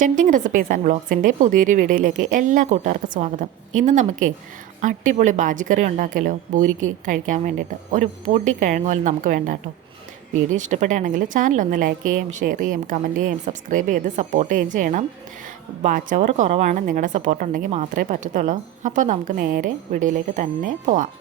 Tempting recipes and വ്ളോഗ്സിന്റെ പുതിയൊരു വീഡിയോയിലേക്ക് എല്ലാ കൂട്ടുകാർക്കും സ്വാഗതം. ഇന്ന് നമുക്ക് അടിപൊളി ബാജിക്കറി ഉണ്ടാക്കിയല്ലോ ഭൂരിക്ക് കഴിക്കാൻ വേണ്ടിയിട്ട് ഒരു പൊടി കിഴങ്ങ് പോലും നമുക്ക് വേണ്ട കേട്ടോ. വീഡിയോ ഇഷ്ടപ്പെടുകയാണെങ്കിൽ ചാനലൊന്ന് ലൈക്ക് ചെയ്യുകയും ഷെയർ ചെയ്യുകയും കമന്റ് ചെയ്യുകയും സബ്സ്ക്രൈബ് ചെയ്ത് സപ്പോർട്ട് ചെയ്യുകയും ചെയ്യണം. വാച്ച് അവർ കുറവാണ് നിങ്ങളുടെ സപ്പോർട്ട് ഉണ്ടെങ്കിൽ മാത്രമേ പറ്റത്തുള്ളൂ. അപ്പോൾ നമുക്ക് നേരെ വീഡിയോയിലേക്ക് തന്നെ പോവാം.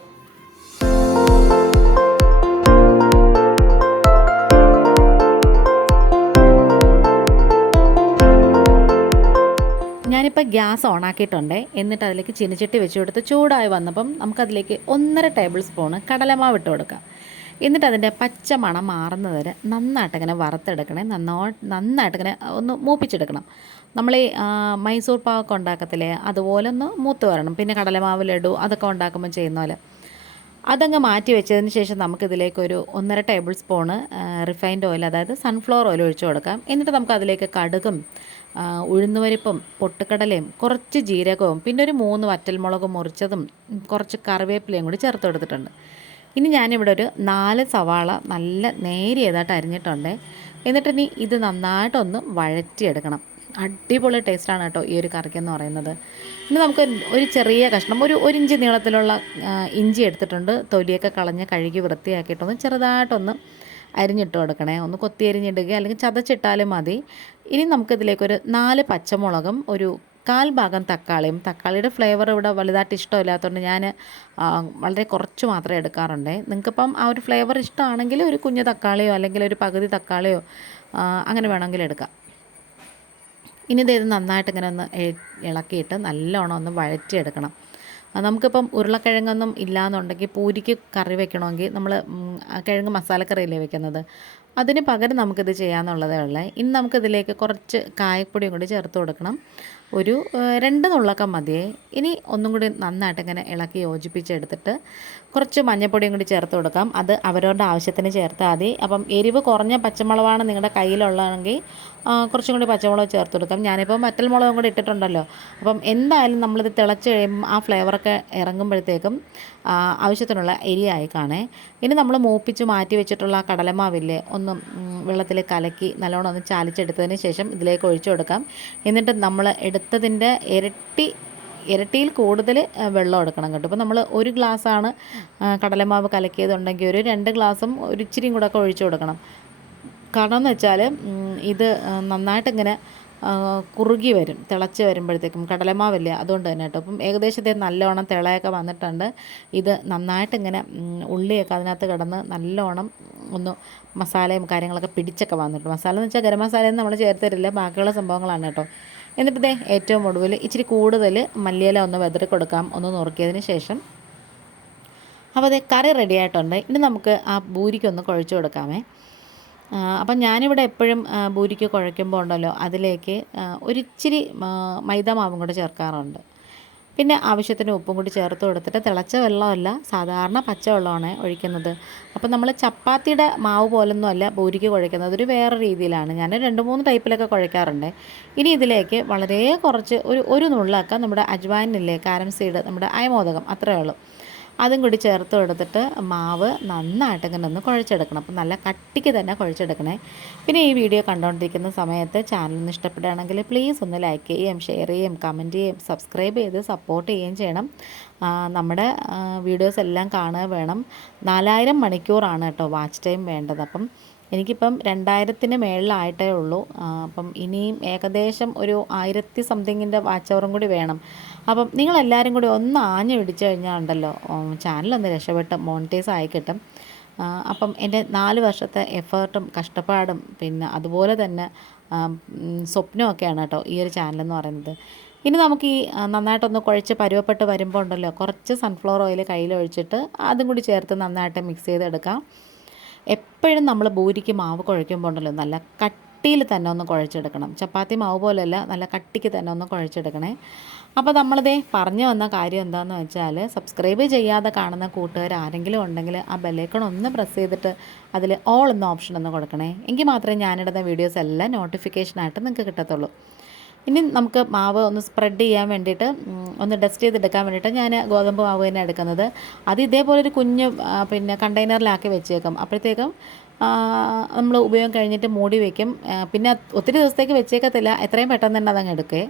ഞാനിപ്പോൾ ഗ്യാസ് ഓൺ ആക്കിയിട്ടുണ്ട് എന്നിട്ട് അതിലേക്ക് ചിനിച്ചട്ടി വെച്ച് കൊടുത്ത് ചൂടായി വന്നപ്പം നമുക്കതിലേക്ക് ഒന്നര ടേബിൾ സ്പൂണ് കടലമാവ് ഇട്ട് കൊടുക്കാം. എന്നിട്ട് അതിന്റെ പച്ച മണം മാറുന്നത് വരെ നന്നായിട്ട് ഇങ്ങനെ വറുത്തെടുക്കണേ. നന്നോ നന്നായിട്ട് ഇങ്ങനെ ഒന്ന് മൂപ്പിച്ചെടുക്കണം. നമ്മൾ ഈ മൈസൂർ പാവൊക്കെ ഉണ്ടാക്കത്തില്ലേ? അതുപോലെ ഒന്ന് മൂത്ത് വരണം. പിന്നെ കടലമാവ് ലഡു അതൊക്കെ ഉണ്ടാക്കുമ്പോൾ ചെയ്യുന്ന പോലെ. അതങ്ങ് മാറ്റി വെച്ചതിന് ശേഷം നമുക്കിതിലേക്കൊരു ഒന്നര ടേബിൾ സ്പൂണ് റിഫൈൻഡ് ഓയിൽ അതായത് സൺഫ്ലവർ ഓയിൽ ഒഴിച്ചു കൊടുക്കാം. എന്നിട്ട് നമുക്ക് അതിലേക്ക് കടുകും ഉഴുന്നുപരിപ്പും പൊട്ടുക്കടലയും കുറച്ച് ജീരകവും പിന്നെ ഒരു മൂന്ന് വറ്റൽമുളകും മുറിച്ചതും കുറച്ച് കറിവേപ്പിലയും കൂടി ചേർത്ത് കൊടുത്തിട്ടുണ്ട്. ഇനി ഞാനിവിടെ ഒരു നാല് സവാള നല്ല നേരിയതായിട്ട് അരിഞ്ഞിട്ടുണ്ട്. എന്നിട്ട് ഇനി ഇത് നന്നായിട്ടൊന്ന് വഴറ്റിയെടുക്കണം. അടിപൊളി ടേസ്റ്റാണ് കേട്ടോ ഈ ഒരു കറിക്കെന്ന് പറയുന്നത്. ഇനി നമുക്ക് ഒരു ചെറിയ കഷ്ണം ഒരു ഒരു ഇഞ്ച് നീളത്തിലുള്ള ഇഞ്ചി എടുത്തിട്ടുണ്ട്. തൊലിയൊക്കെ കളഞ്ഞ് കഴുകി വൃത്തിയാക്കിയിട്ടൊന്ന് ചെറുതായിട്ടൊന്ന് അരിഞ്ഞിട്ട് കൊടുക്കണേ. ഒന്ന് കൊത്തി അരിഞ്ഞിടുക അല്ലെങ്കിൽ ചതച്ചിട്ടാലും മതി. ഇനി നമുക്കിതിലേക്കൊരു നാല് പച്ചമുളകും ഒരു കാൽ ഭാഗം തക്കാളിയും തക്കാളിയുടെ ഫ്ലേവർ ഇവിടെ വലുതായിട്ട് ഇഷ്ടമില്ലാത്തതുകൊണ്ട് ഞാൻ വളരെ കുറച്ച് മാത്രമേ എടുക്കാറുണ്ട്. നിങ്ങൾക്കിപ്പം ആ ഒരു ഫ്ലേവർ ഇഷ്ടമാണെങ്കിൽ ഒരു കുഞ്ഞു തക്കാളിയോ അല്ലെങ്കിൽ ഒരു പകുതി തക്കാളിയോ അങ്ങനെ വേണമെങ്കിൽ എടുക്കാം. ഇനി ഇത് നന്നായിട്ട് ഇങ്ങനെ ഒന്ന് ഇളക്കിയിട്ട് നല്ലോണം ഒന്ന് വഴറ്റിയെടുക്കണം. നമുക്കിപ്പം ഉരുളക്കിഴങ്ങൊന്നും ഇല്ലാന്നുണ്ടെങ്കിൽ പൂരിക്ക് കറി വെക്കണമെങ്കിൽ നമ്മൾ കിഴങ്ങ് മസാല കിഴങ്ങ് മസാലക്കറിയല്ലേ വെക്കുന്നത്? അതിന് പകരം നമുക്കിത് ചെയ്യാമെന്നുള്ളതേ ഉള്ളേ. ഇനി നമുക്കിതിലേക്ക് കുറച്ച് കായപ്പൊടിയും കൂടി ചേർത്ത് കൊടുക്കണം. ഒരു രണ്ട് നുള്ളക്കം മതിയേ. ഇനി ഒന്നും കൂടി നന്നായിട്ട് ഇങ്ങനെ ഇളക്കി യോജിപ്പിച്ചെടുത്തിട്ട് കുറച്ച് മഞ്ഞൾപ്പൊടിയും കൂടി ചേർത്ത് കൊടുക്കാം. അത് അവരവരുടെ ആവശ്യത്തിന് ചേർത്താൽ മതി. അപ്പം എരിവ് കുറഞ്ഞ പച്ചമുളകാണ് നിങ്ങളുടെ കയ്യിലുള്ളതെങ്കിൽ കുറച്ചും കൂടി പച്ചമുളക് ചേർത്ത് കൊടുക്കാം. ഞാനിപ്പോൾ മറ്റൽമുളകും കൂടി ഇട്ടിട്ടുണ്ടല്ലോ. അപ്പം എന്തായാലും നമ്മളിത് തിളച്ച് കഴിയുമ്പോൾ ആ ഫ്ലേവറൊക്കെ ഇറങ്ങുമ്പോഴത്തേക്കും ആവശ്യത്തിനുള്ള എരിയായി കാണേ. ഇനി നമ്മൾ മൂപ്പിച്ച് മാറ്റി വെച്ചിട്ടുള്ള കടലമാവില്ലേ ഒന്ന് വെള്ളത്തിൽ കലക്കി നല്ലോണം ഒന്ന് ചാലിച്ചെടുത്തതിന് ശേഷം ഇതിലേക്ക് ഒഴിച്ചു കൊടുക്കാം. എന്നിട്ട് നമ്മൾ എടുത്തതിന്റെ ഇരട്ടി ഇരട്ടിയിൽ കൂടുതൽ വെള്ളം എടുക്കണം കേട്ടോ. ഇപ്പോൾ നമ്മൾ ഒരു ഗ്ലാസ്സാണ് കടലമാവ് കലക്കിയതുണ്ടെങ്കിൽ ഒരു രണ്ട് ഗ്ലാസും ഒരു ഇച്ചിരിയും കൂടെ ഒക്കെ ഒഴിച്ചു കൊടുക്കണം. കാരണം എന്ന് വെച്ചാൽ ഇത് നന്നായിട്ട് ഇങ്ങനെ കുറുകി വരും തിളച്ച് വരുമ്പോഴത്തേക്കും. കടലമാവില്ല അതുകൊണ്ട് തന്നെ കേട്ടോ. അപ്പം ഏകദേശത്തെ നല്ലോണം തിളയൊക്കെ വന്നിട്ടുണ്ട്. ഇത് നന്നായിട്ട് ഇങ്ങനെ ഉള്ളിയൊക്കെ അതിനകത്ത് കിടന്ന് നല്ലോണം ഒന്ന് മസാലയും കാര്യങ്ങളൊക്കെ പിടിച്ചൊക്കെ വന്നിട്ടുണ്ട്. മസാല എന്ന് വെച്ചാൽ ഗരം മസാലയൊന്നും നമ്മൾ ചേർത്തരില്ല ബാക്കിയുള്ള സംഭവങ്ങളാണ് കേട്ടോ. എന്നിട്ട് ഇതേ ഏറ്റവും ഒടുവിൽ ഇച്ചിരി കൂടുതൽ മല്ലിയില ഒന്ന് വെതറി കൊടുക്കാം ഒന്ന് നുറുക്കിയതിന് ശേഷം. അപ്പോൾ അതെ കറി റെഡി ആയിട്ടുണ്ട്. ഇനി നമുക്ക് ആ ബൂരിക്കൊന്ന് കുഴച്ച് കൊടുക്കാമേ. അപ്പം ഞാനിവിടെ എപ്പോഴും ബൂരിക്ക് കുഴയ്ക്കുമ്പോൾ ഉണ്ടല്ലോ അതിലേക്ക് ഒരിച്ചിരി മൈദ മാവും കൂടെ ചേർക്കാറുണ്ട്. പിന്നെ ആവശ്യത്തിന് ഉപ്പും കൂടി ചേർത്ത് കൊടുത്തിട്ട് തിളച്ച വെള്ളമല്ല സാധാരണ പച്ചവെള്ളമാണ് ഒഴിക്കുന്നത്. അപ്പോൾ നമ്മൾ ചപ്പാത്തിയുടെ മാവ് പോലൊന്നും അല്ല ബൂരിക്ക് കുഴയ്ക്കുന്നത്. ഒരു വേറെ രീതിയിലാണ്. ഞാൻ രണ്ട് മൂന്ന് ടൈപ്പിലൊക്കെ കുഴയ്ക്കാറുണ്ട്. ഇനി ഇതിലേക്ക് വളരെ കുറച്ച് ഒരു ഒരു നുള്ളൊക്കെ നമ്മുടെ അജ്വാനില്ലേ കാരം സീഡ് നമ്മുടെ അയമോദകം അത്രയേ ഉള്ളൂ. അതും കൂടി ചേർത്ത് കൊടുത്തിട്ട് മാവ് നന്നായിട്ട് ഇങ്ങനെ ഒന്ന് കുഴച്ചെടുക്കണം. അപ്പം നല്ല കട്ടിക്ക് തന്നെ കുഴച്ചെടുക്കണേ. പിന്നെ ഈ വീഡിയോ കണ്ടുകൊണ്ടിരിക്കുന്ന സമയത്ത് ചാനൽ ഒന്ന് ഇഷ്ടപ്പെടുകയാണെങ്കിൽ പ്ലീസ് ഒന്ന് ലൈക്ക് ചെയ്യുകയും ഷെയർ ചെയ്യുകയും കമന്റ് ചെയ്യുകയും സബ്സ്ക്രൈബ് ചെയ്ത് സപ്പോർട്ട് ചെയ്യുകയും ചെയ്യണം. നമ്മുടെ വീഡിയോസ് എല്ലാം കാണുക വേണം. നാലായിരം മണിക്കൂറാണ് കേട്ടോ വാച്ച് ടൈം വേണ്ടത്. അപ്പം എനിക്കിപ്പം രണ്ടായിരത്തിന് മേളിലായിട്ടേ ഉള്ളൂ. അപ്പം ഇനിയും ഏകദേശം ഒരു ആയിരത്തി സംതിങ്ങിന്റെ വാച്ച് അവറും കൂടി വേണം. അപ്പം നിങ്ങളെല്ലാവരും കൂടി ഒന്ന് ആഞ്ഞു പിടിച്ചു കഴിഞ്ഞാൽ ഉണ്ടല്ലോ ചാനലൊന്ന് രക്ഷപ്പെട്ട് മോണിറ്റൈസ് ആയി കിട്ടും. അപ്പം എന്റെ നാല് വർഷത്തെ എഫേർട്ടും കഷ്ടപ്പാടും പിന്നെ അതുപോലെ തന്നെ സ്വപ്നമൊക്കെയാണ് കേട്ടോ ഈ ഒരു ചാനലെന്ന് പറയുന്നത്. ഇനി നമുക്ക് ഈ നന്നായിട്ടൊന്ന് കുഴച്ച് പരുവപ്പെട്ട് വരുമ്പോൾ ഉണ്ടല്ലോ കുറച്ച് സൺഫ്ലവർ ഓയിൽ കയ്യിലൊഴിച്ചിട്ട് അതും കൂടി ചേർത്ത് നന്നായിട്ട് മിക്സ് ചെയ്തെടുക്കാം. എപ്പോഴും നമ്മൾ ബൂരിക്ക് മാവ് കുഴയ്ക്കുമ്പോൾ ഉണ്ടല്ലോ നല്ല കട്ടിയിൽ തന്നെ ഒന്ന് കുഴച്ചെടുക്കണം. ചപ്പാത്തി മാവ് പോലെയല്ല നല്ല കട്ടിക്ക് തന്നെ ഒന്ന് കുഴച്ചെടുക്കണേ. അപ്പോൾ നമ്മളിതേ പറഞ്ഞു വന്ന കാര്യം എന്താണെന്ന് വെച്ചാൽ സബ്സ്ക്രൈബ് ചെയ്യാതെ കാണുന്ന കൂട്ടുകാർ ആരെങ്കിലും ഉണ്ടെങ്കിൽ ആ ബെല്ലേക്കൺ ഒന്ന് പ്രസ് ചെയ്തിട്ട് അതിൽ ഓൾ എന്ന ഓപ്ഷൻ ഒന്ന് കൊടുക്കണേ. എങ്കിൽ മാത്രമേ ഞാനിടുന്ന വീഡിയോസ് എല്ലാം നോട്ടിഫിക്കേഷനായിട്ട് നിങ്ങൾക്ക് കിട്ടത്തുള്ളൂ. ഇനി നമുക്ക് മാവ് ഒന്ന് സ്പ്രെഡ് ചെയ്യാൻ വേണ്ടിയിട്ട് ഒന്ന് ഡസ്റ്റ് ചെയ്തെടുക്കാൻ വേണ്ടിയിട്ട് ഞാൻ ഗോതമ്പ് മാവ് തന്നെ എടുക്കുന്നത്. അത് ഇതേപോലെ ഒരു കുഞ്ഞ് പിന്നെ കണ്ടെയ്നറിലാക്കി വെച്ചേക്കും. അപ്പോഴത്തേക്കും നമ്മൾ ഉപയോഗം കഴിഞ്ഞിട്ട് മൂടി വയ്ക്കും പിന്നെ ഒത്തിരി ദിവസത്തേക്ക് വെച്ചേക്കത്തില്ല. എത്രയും പെട്ടെന്ന് തന്നെ അതങ്ങ് എടുക്കേ.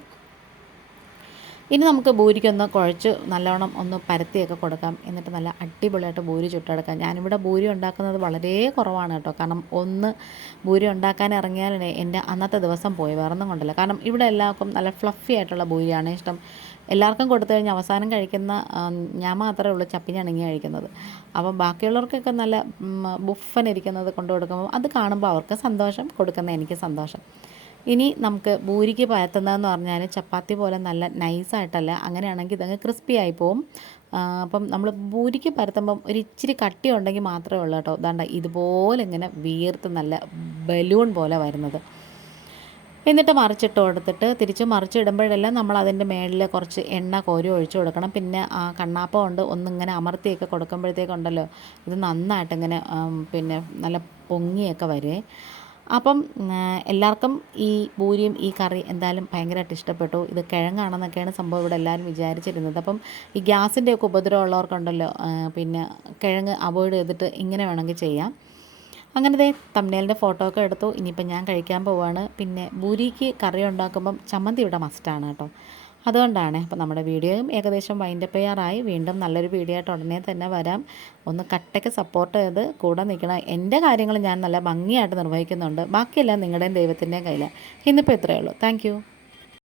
ഇനി നമുക്ക് ബൂരിക്കൊന്ന് കുഴച്ച് നല്ലോണം ഒന്ന് പരത്തിയൊക്കെ കൊടുക്കാം. എന്നിട്ട് നല്ല അടിപൊളിയായിട്ട് ബൂരി ചുട്ടെടുക്കാം. ഞാനിവിടെ ബൂരി ഉണ്ടാക്കുന്നത് വളരെ കുറവാണ് കേട്ടോ. കാരണം ഒന്ന് ബൂരി ഉണ്ടാക്കാൻ ഇറങ്ങിയാലേ എന്റെ അന്നത്തെ ദിവസം പോയി. വേറൊന്നും കൊണ്ടല്ല. കാരണം ഇവിടെ എല്ലാവർക്കും നല്ല ഫ്ലഫി ആയിട്ടുള്ള ബൂരിയാണ് ഇഷ്ടം. എല്ലാവർക്കും കൊടുത്തു കഴിഞ്ഞാൽ അവസാനം കഴിക്കുന്ന ഞാൻ മാത്രമേ ഉള്ളൂ ചപ്പിഞ്ഞണങ്ങി കഴിക്കുന്നത്. അപ്പം ബാക്കിയുള്ളവർക്കൊക്കെ നല്ല ബുഫൻ ഇരിക്കുന്നത് കൊണ്ടു കൊടുക്കുമ്പോൾ അത് കാണുമ്പോൾ അവർക്ക് സന്തോഷം കൊടുക്കുന്ന എനിക്ക് സന്തോഷം. ഇനി നമുക്ക് ഭൂരിക്ക് പരത്തുന്നതെന്ന് പറഞ്ഞാൽ ചപ്പാത്തി പോലെ നല്ല നൈസായിട്ടല്ല. അങ്ങനെയാണെങ്കിൽ ഇതങ്ങ് ക്രിസ്പി ആയി പോവും. അപ്പം നമ്മൾ ഭൂരിക്ക് പരത്തുമ്പം ഒരു ഇച്ചിരി കട്ടി ഉണ്ടെങ്കിൽ മാത്രമേ ഉള്ളൂ കേട്ടോ. ദാണ്ട ഇതുപോലെ ഇങ്ങനെ വീർത്ത് നല്ല ബലൂൺ പോലെ വരുന്നത്. എന്നിട്ട് മറിച്ചിട്ട് കൊടുത്തിട്ട് തിരിച്ച് മറിച്ചിടുമ്പോഴെല്ലാം നമ്മൾ അതിന്റെ മേളിൽ കുറച്ച് എണ്ണ കോരി ഒഴിച്ചു കൊടുക്കണം. പിന്നെ ആ കണ്ണാപ്പം കൊണ്ട് ഒന്നിങ്ങനെ അമർത്തിയൊക്കെ കൊടുക്കുമ്പോഴത്തേക്കുണ്ടല്ലോ ഇത് നന്നായിട്ട് ഇങ്ങനെ പിന്നെ നല്ല പൊങ്ങിയൊക്കെ വരുവേ അപ്പം എല്ലാവർക്കും ഈ പൂരിയും ഈ കറി എന്തായാലും ഭയങ്കരമായിട്ട് ഇഷ്ടപ്പെട്ടു. ഇത് കിഴങ്ങാണെന്നൊക്കെയാണ് സംഭവം ഇവിടെ എല്ലാവരും വിചാരിച്ചിരുന്നത്. അപ്പം ഈ ഗ്യാസിന്റെയൊക്കെ ഉപദ്രവം ഉള്ളവർക്കുണ്ടല്ലോ ആ, പിന്നെ കിഴങ്ങ് അവോയ്ഡ് ചെയ്തിട്ട് ഇങ്ങനെ വേണമെങ്കിൽ ചെയ്യാം. അങ്ങനെ ദേ തമ്മിലിന്റെ ഫോട്ടോ ഒക്കെ എടുത്തു. ഇനിയിപ്പോൾ ഞാൻ കഴിക്കാൻ പോവാണ്. പിന്നെ ബൂരിക്ക് കറി ഉണ്ടാക്കുമ്പം ചമ്മന്തി ഇവിടെ മസ്റ്റാണ് കേട്ടോ. അതുകൊണ്ടാണ് അപ്പോൾ നമ്മുടെ വീഡിയോയും ഏകദേശം വൈൻഡ് അപ്പ് ചെയ്യാറായി. വീണ്ടും നല്ലൊരു വീഡിയോ ആയിട്ട് ഉടനെ തന്നെ വരാം. ഒന്ന് കട്ടയ്ക്ക് സപ്പോർട്ട് ചെയ്ത് കൂടെ നിൽക്കണം. എന്റെ കാര്യങ്ങൾ ഞാൻ നല്ല ഭംഗിയായിട്ട് നിർവഹിക്കുന്നുണ്ട്. ബാക്കിയെല്ലാം നിങ്ങളുടെയും ദൈവത്തിന്റെയും കയ്യിലാണ്. ഇന്നിപ്പോൾ ഇത്രയേ ഉള്ളൂ. താങ്ക്